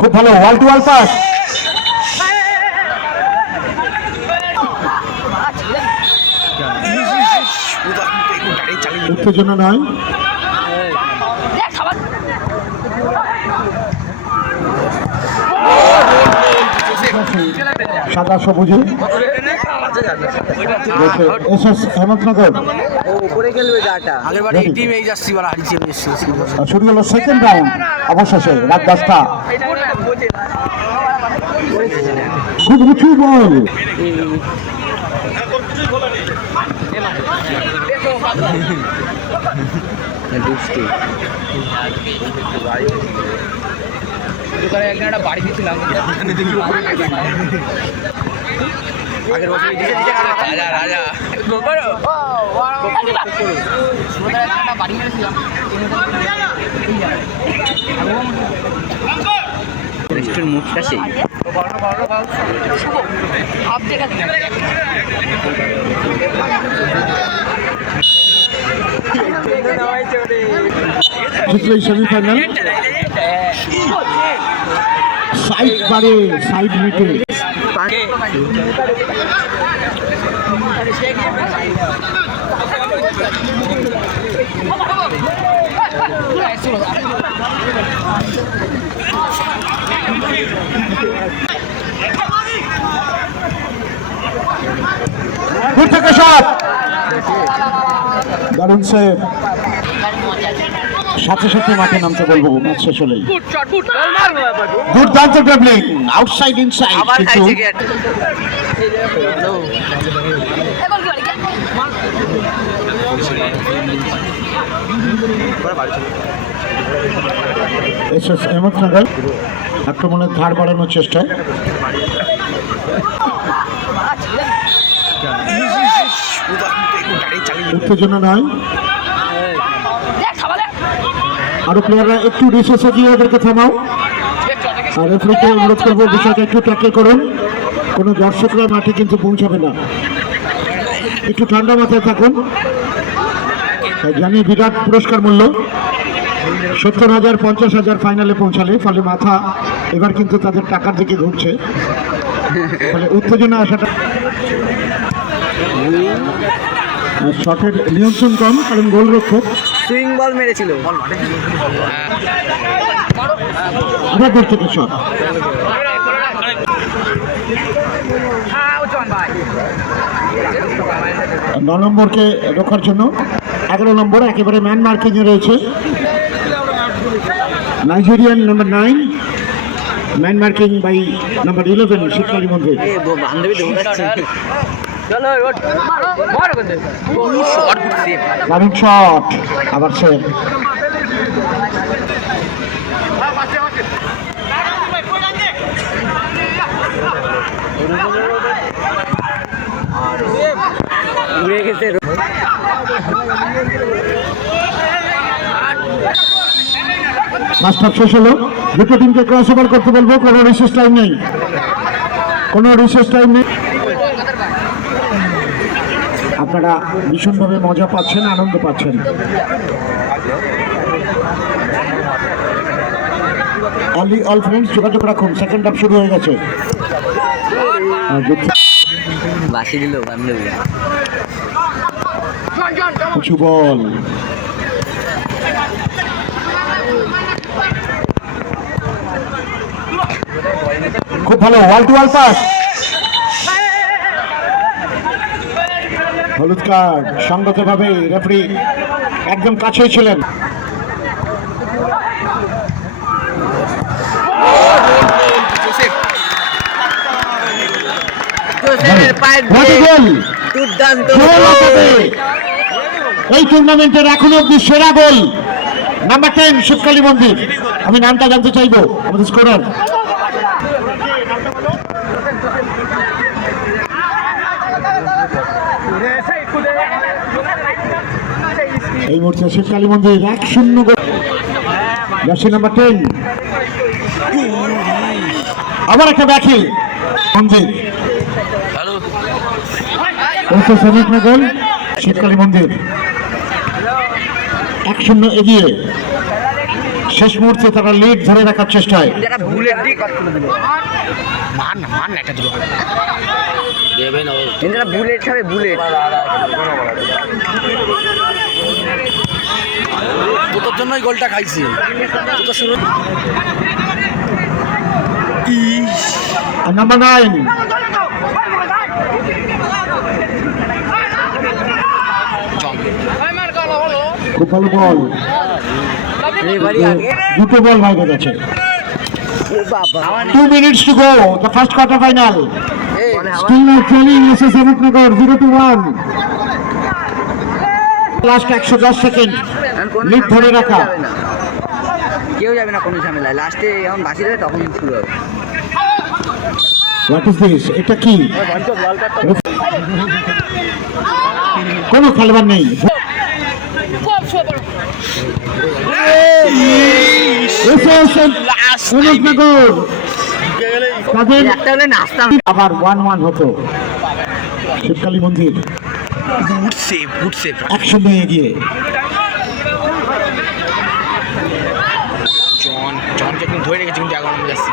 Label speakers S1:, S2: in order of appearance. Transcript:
S1: খুব ভালো wall to wall pass. উত্তেজনা নয় সাদা সবুজে। হেমন্তনগর। শুরু হলো সেকেন্ড রাউন্ড অবশেষে রাত দশটা। খুব উঁচু বল
S2: বাড়ি দিয়েছিলাম আগের বছর রাজা রাজা বাড়ি
S3: রেস্টুরেন্ট মুখটা সেই।
S1: সেমিফাইনাল সাইড মিটে দূর থেকে শট। দারুণ সেভ। সাথে সাথে মাঠে নামতে বলব ম্যাচ শেষ হলেই। দুর্দান্ত ড্রাবলিং আউটসাইড ইনসাইড
S3: আবার
S1: কিন্তু
S3: খাইছে গেট
S1: এস এস হেমন্তনগর আক্রমণের ধার বাড়ানোর চেষ্টায়। উত্তেজনা নয় আরও প্লেয়াররা একটু রিসোর্সে গিয়ে ওদেরকে থামাও। আর রেফারিকে অনুরোধ করব বিষয়টা একটু ট্যাকেল করুন। কোনো দর্শকরা মাঠে কিন্তু পৌঁছাবে না। একটু ঠান্ডা মাথায় থাকুন। জানি বিরাট পুরস্কার মূল্য। সত্তর হাজার, পঞ্চাশ হাজার ফাইনালে পৌঁছালে, ফলে মাথা এবার কিন্তু তাদের টাকার দিকে ঘুরছে। ফলে উত্তেজনা আসাটা শটের নিয়ন্ত্রণ কম কারণ গোলরক্ষক।
S3: সুইং বল মেরেছিল।
S1: আবার শট ন নম্বরকে রক্ষার জন্য এগারো নম্বর একেবারে ম্যান মার্কিংয়ে রয়েছে। Nigerian number nine man marking by number eleven শীতকালী মন্দির। দারুণ শট আবার
S3: উড়ে গেছে।
S1: শেষ হলো। দুটো টিমকে ক্রস ওভার করতে বলব কোনো রিসেস টাইম নেই। কোনো রিসেস টাইম নেই। আপনারা ভীষণভাবে মজা পাচ্ছেন আনন্দ পাচ্ছেন। অনলি অল ফ্রেন্ডস যোগাযোগ রাখুন সেকেন্ড হাফ শুরু হয়ে গেছে।
S3: বাসি দিল বান্ধবী
S1: বল। খুব ভালো ওয়াল টু ওয়াল পাস হলুদ কার্ড সঙ্গতভাবে রেফারি একদম কাছেই ছিলেন।
S3: দিয়ে
S1: goal!
S3: দুর্দান্ত
S1: এই টুর্নামেন্টের এখন অব্দি সেরা গোল। নাম্বার টেন শিবকালী মন্দির। আমি নামটা জানতে চাইব। আমাদের স্কোরার এই মুহূর্তে শিবকালী মন্দির এক শূন্য গোল। জার্সি নাম্বার টেন আবার একটা ব্যাখিল মন্দির শ্রমিক নগর মন্দির এক শূন্য এগিয়ে। শেষ মুহূর্তে তারা লিড ধরে রাখার চেষ্টায়।
S2: মান মান না একটা
S3: বুলেট খাবে বুলেট
S4: তোর জন্যই গোলটা খাইছি। তুই শুরু
S1: নাম্বার নাইন খুব ভালো বল দুটো বল বাইরে গেছে।
S3: বাবা।
S1: Two minutes to go the first quarter final not trailing SS Hemantanagar zero two one last একশো দশ সেকেন্ড লিড ধরে রাখা।
S3: কেউ যাবে না। কোনো ঝামেলায় লাস্টে যখন বাসি দেবে তখন শুরু হবে।
S1: হোয়াট ইজ দিস এটা কি? কোনো খেলবার নেই। আবার ওয়ান ওয়ান হতো। শিবকালী মন্দির
S4: উঠছে উঠছে
S1: এক শূন্য এগিয়ে। কিন্তু ধরে রেখেছি কিন্তু এখন আমি যাচ্ছি।